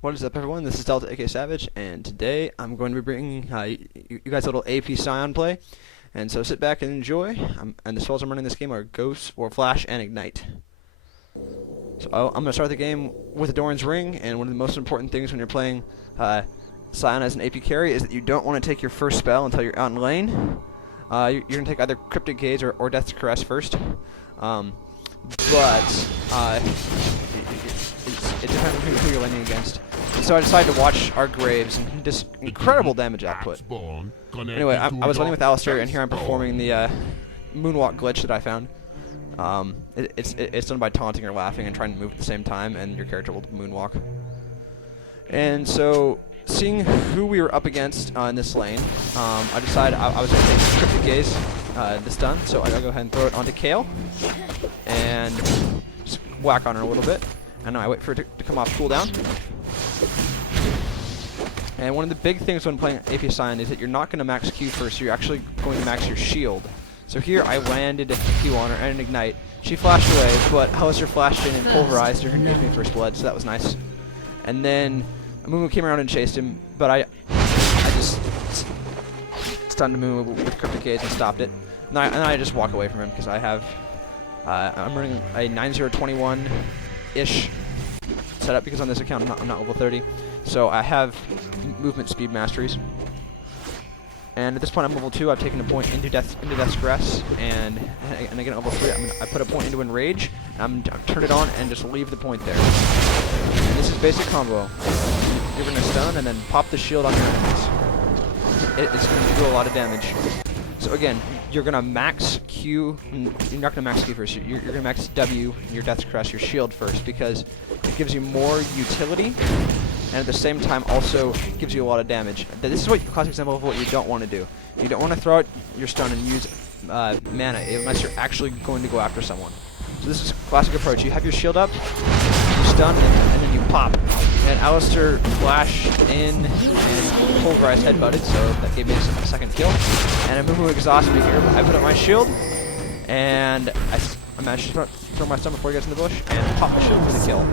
What is up, everyone? This is Delta, aka Savage, and today I'm going to be bringing you guys a little AP Sion play. And so sit back and enjoy. And the spells I'm running this game are Ghost, or Flash, and Ignite. So I'm going to start the game with Doran's Ring, and one of the most important things when you're playing Sion as an AP carry is that you don't want to take your first spell until you're out in lane. You're going to take either Cryptic Gaze or Death's Caress first. It depends on who you're laning against. And so I decided to watch our Graves and just incredible damage output. Anyway, I was laning with Alistair, and here I'm performing the moonwalk glitch that I found. It's done by taunting or laughing and trying to move at the same time, and your character will moonwalk. And so, seeing who we were up against in this lane, I decided I was going to take Cryptic Gaze this done, so I gotta go ahead and throw it onto Kale, and just whack on her a little bit. And I wait for it to come off cooldown. And one of the big things when playing AP Sion is that you're not going to max Q first, you're actually going to max your shield. So here I landed a Q on her and an Ignite. She flashed away, but Alistair flashed in and pulverized her and gave me first blood, so that was nice. And then Mumu came around and chased him, but I just stunned Mumu with Cryptic Gaze and stopped it. And I just walk away from him because I have I'm running a 9021-ish setup because on this account I'm not level 30, so I have movement speed masteries. And at this point I'm level 2. I've taken a point into Death's Caress, and again at level 3 I put a point into Enrage, and I'm turn it on and just leave the point there. And this is basic combo. You're gonna stun and then pop the shield on your enemies. It's going to do a lot of damage. So again, you're going to max Q, you're not going to max Q first, you're going to max W, your Death's Caress, your shield first, because it gives you more utility, and at the same time also gives you a lot of damage. This is what classic example of what you don't want to do. You don't want to throw out your stun and use mana unless you're actually going to go after someone. So this is a classic approach. You have your shield up, you stun, and then you pop. And Alistair flashed in and pulverized headbutted, so that gave me a second kill. And Mumu exhausted me here, but I put up my shield, and I managed to throw my stun before he gets in the bush, and pop my shield for the kill.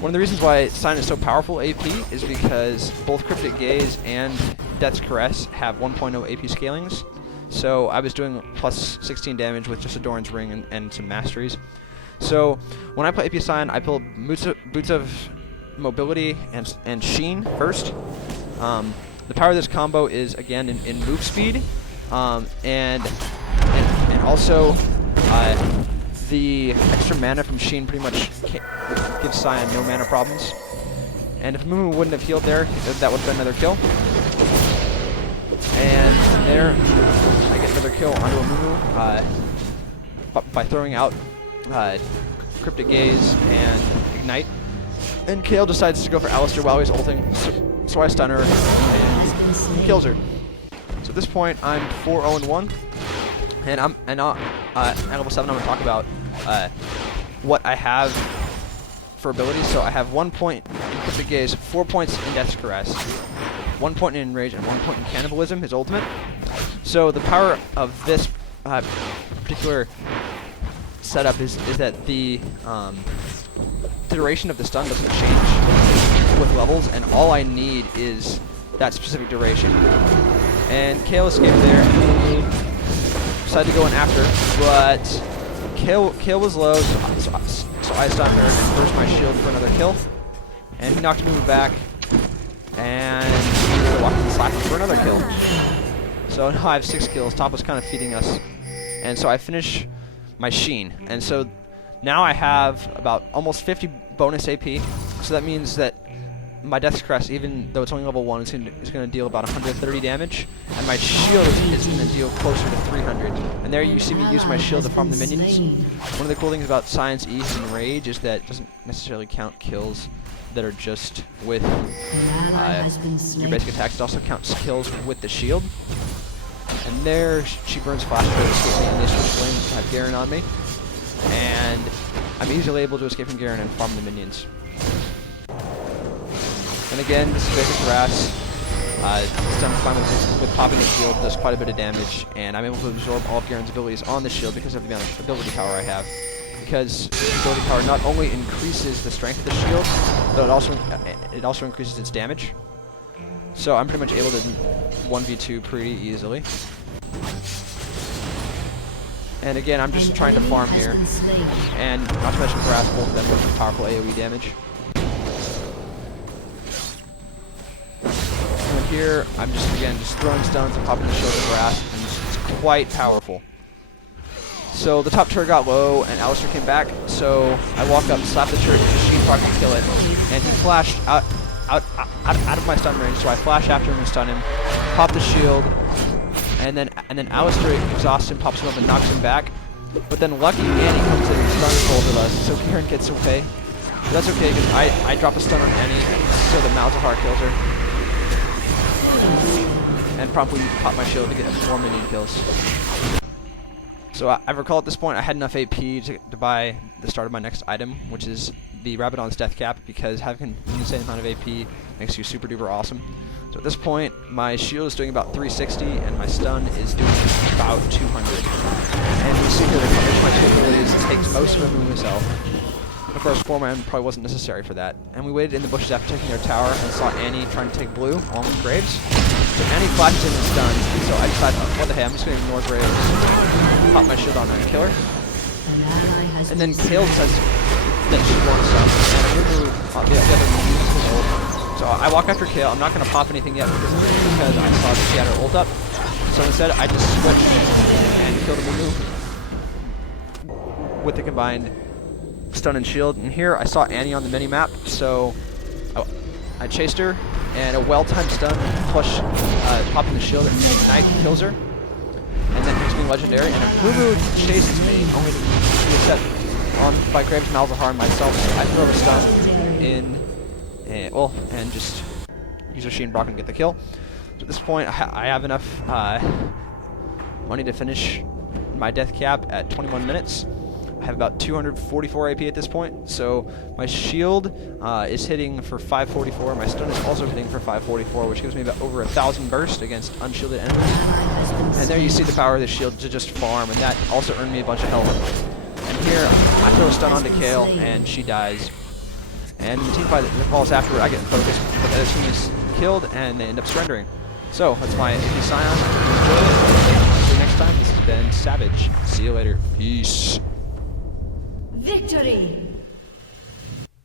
One of the reasons why Sion is so powerful AP is because both Cryptic Gaze and Death's Caress have 1.0 AP scalings. So I was doing plus 16 damage with just a Doran's Ring and some masteries. So when I play AP Sion, I pull Boots of Mobility and Sheen first. The power of this combo is again in move speed, and also the extra mana from Sheen pretty much gives Sion no mana problems. And if Mumu wouldn't have healed there, that would have been another kill. And from there, I get another kill onto a Mumu by throwing out Cryptic Gaze and Ignite. And Kale decides to go for Alistair while he's ulting, so I stun her and kills her. So at this point, I'm 4-0-1, and at level 7 I'm going to talk about what I have for abilities. So I have 1 point in Cryptic Gaze, 4 points in Death's Caress, 1 point in Enrage, and 1 point in Cannibalism, his ultimate. So the power of this particular setup is that the duration of the stun doesn't change with levels, and all I need is that specific duration. And Kale escaped there, decided to go in after, but Kale was low, so I stunned her and burst my shield for another kill, and he knocked me back, and he walked in slack for another kill. So now I have 6 kills. Top was kind of feeding us, and so I finish my Sheen, and so now I have about almost 50 bonus AP, so that means that my Death's Caress, even though it's only level 1, is going to deal about 130 damage, and my shield is going to deal closer to 300. And there you see me use my shield to farm the minions. One of the cool things about Sion's E and Rage is that it doesn't necessarily count kills that are just with your basic attacks. It also counts kills with the shield. And there she burns flash to escape me, and they switch lanes to have Garen on me. And I'm easily able to escape from Garen and farm the minions. And again, this is basic harass. This time I'm fine with popping the shield, does quite a bit of damage, and I'm able to absorb all of Garen's abilities on the shield because of the amount of ability power I have. because ability power not only increases the strength of the shield, but it also increases its damage. So I'm pretty much able to 1v2 pretty easily. And again, I'm just trying to farm here, and not to mention harass both of them with powerful AoE damage. And here, I'm just throwing stuns and popping the shield with harass, and it's quite powerful. So the top turret got low, and Alistair came back. So I walk up, slap the turret, machine proc and kill it, and he flashed out of my stun range. So I flash after him and stun him, pop the shield. And then Alistair exhausts him, pops him up, and knocks him back. But then lucky Annie comes in and stuns both of us, so Karen gets away. But that's okay, because I drop a stun on Annie, so the Malzahar kills her. And promptly pop my shield to get 4 minion kills. So I recall at this point I had enough AP to buy the start of my next item, which is the Rabadon's Death Cap, because having an insane amount of AP makes you super duper awesome. So at this point, my shield is doing about 360, and my stun is doing about 200. And you see here the coverage of my two abilities takes most of it himself. Of course, 4-man probably wasn't necessary for that. And we waited in the bushes after taking their tower and saw Annie trying to take blue, along with Graves. So Annie flashes in and stuns, so I decided, what the heck, I'm just going to ignore Graves, pop my shield on her and kill her. And then Kale says that she won't stun, and I remove the other moves his ult. So I walk after Kale. I'm not going to pop anything yet because I saw that she had her ult up. So instead, I just switched and killed Amumu with the combined stun and shield. And here I saw Annie on the mini-map, so I chased her, and a well-timed stun plus popping the shield and Ignite kills her. And then makes me legendary, and Amumu chases me, only to be set on by Graves, Malzahar, and myself. So I throw a stun in. And just use a Sheen Brock and get the kill. So at this point, I have enough money to finish my death cap at 21 minutes. I have about 244 AP at this point, so my shield is hitting for 544. My stun is also hitting for 544, which gives me about over 1,000 burst against unshielded enemies. And there you see the power of the shield to just farm, and that also earned me a bunch of health. And here, I throw a stun onto Kale, and she dies. And the team fight that falls afterward, I get focused, but the other team is killed, and they end up surrendering. So, that's my AP Sion. Until next time, this has been Savage. See you later. Peace. Victory!